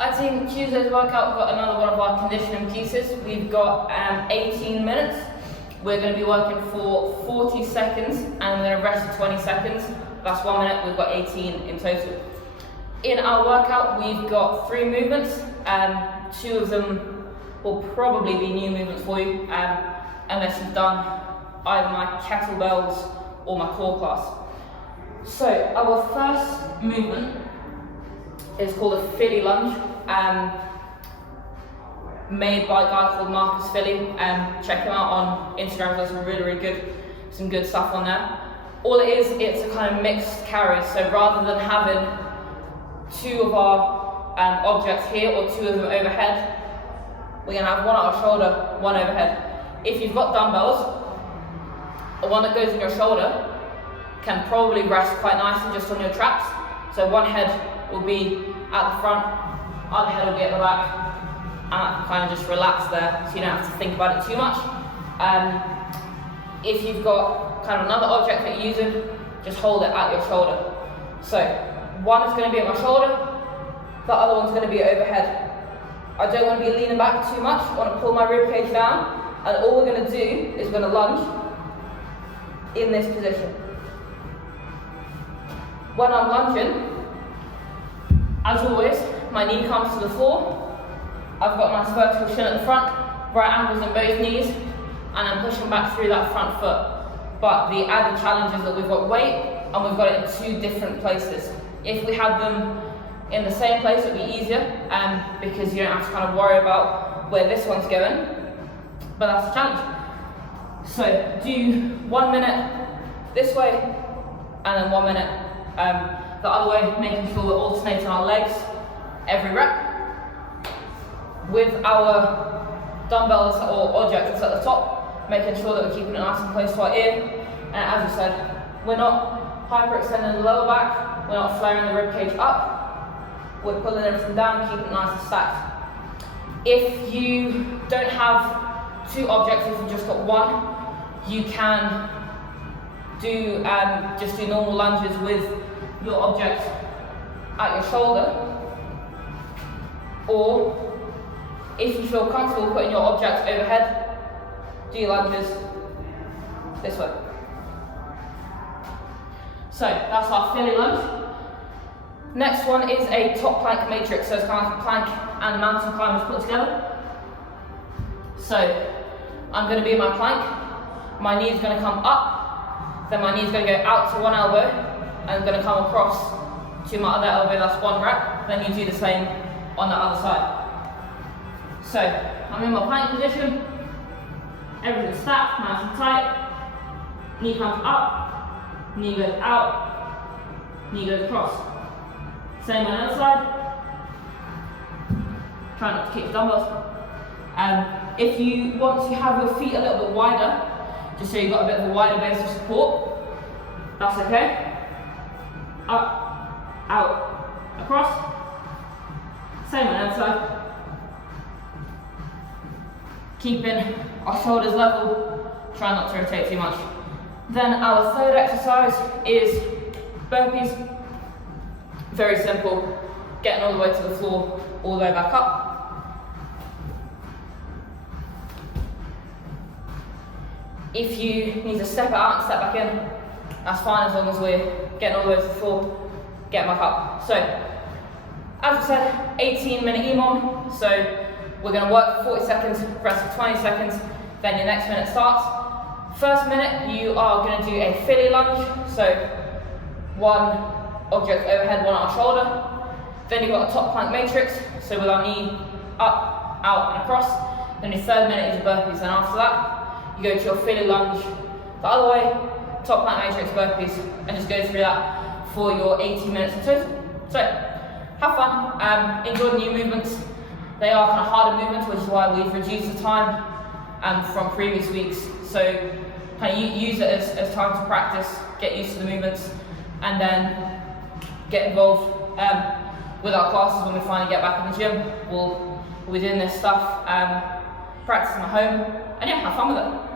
I think Tuesday's workout, we've got another one of our conditioning pieces. We've got 18 minutes. We're going to be working for 40 seconds and we're going to rest for 20 seconds. That's 1 minute, we've got 18 in total. In our workout, we've got 3 movements. 2 of them will probably be new movements for you, unless you've done either my kettlebells or my core class. So our first movement is called a Philly lunge, made by a guy called Marcus Philly. Check him out on Instagram, there's some good stuff on there. All it is, it's a kind of mixed carry, so rather than having 2 of our objects here or 2 of them overhead, we're going to have one at our shoulder, one overhead. If you've got dumbbells, the one that goes in your shoulder can probably rest quite nicely just on your traps. So one head will be at the front, other head will be at the back, and I can kind of just relax there so you don't have to think about it too much. If you've got kind of another object that you're using, just hold it at your shoulder. So one is going to be at my shoulder, the other one's going to be overhead. I don't want to be leaning back too much, I want to pull my rib cage down, and all we're going to do is we're going to lunge in this position. When I'm lunging, as always, my knee comes to the floor, I've got my vertical shin at the front, right ankles in both knees, and I'm pushing back through that front foot. But the added challenge is that we've got weight, and we've got it in 2 different places. If we had them in the same place, it would be easier, because you don't have to kind of worry about where this one's going, but that's the challenge. So do 1 minute this way, and then 1 minute the other way, making sure we're alternating our legs every rep. With our dumbbells or objects at the top, making sure that we're keeping it nice and close to our ear. And as I said, we're not hyperextending the lower back, we're not flaring the rib cage up, we're pulling everything down, keeping it nice and stacked. If you don't have 2 objects, if you've just got 1, you can do just do normal lunges with your object at your shoulder, or if you feel comfortable putting your object overhead, do your lunges this way. So that's our Philly lunge. Next one is a top plank matrix, so it's kind of like a plank and mountain climbers put together. So I'm going to be in my plank, my knee is going to come up, then my knee is going to go out to one elbow, and I'm going to come across to my other elbow, that's 1 rep, then you do the same on the other side. So I'm in my plank position, everything's stacked, nice and tight, knee comes up, knee goes out, knee goes across. Same on the other side. Try not to kick the dumbbells. If you want to have your feet a little bit wider, just so you've got a bit of a wider base of support, that's okay. Up, out, across. Same on the other side. Keeping our shoulders level, try not to rotate too much. Then our third exercise is burpees. Very simple, getting all the way to the floor, all the way back up. If you need to step out and step back in, that's fine, as long as we're getting all the way to the floor, get back up. So, as I said, 18-minute EMOM, so we're going to work for 40 seconds, rest for 20 seconds, then your next minute starts. First minute, you are going to do a Philly lunge, so 1 object overhead, 1 at our shoulder. Then you've got a top plank matrix, so with our knee up, out, and across. Then your third minute is burpees, and after that, you go to your Philly lunge the other way, top plank matrix, burpees, and just go through that for your 80 minutes in total. So, have fun, enjoy the new movements. They are kind of harder movements, which is why we've reduced the time from previous weeks. So kind of use it as time to practice, get used to the movements, and then get involved with our classes when we finally get back in the gym. We'll be doing this stuff, practicing at home, and yeah, have fun with it.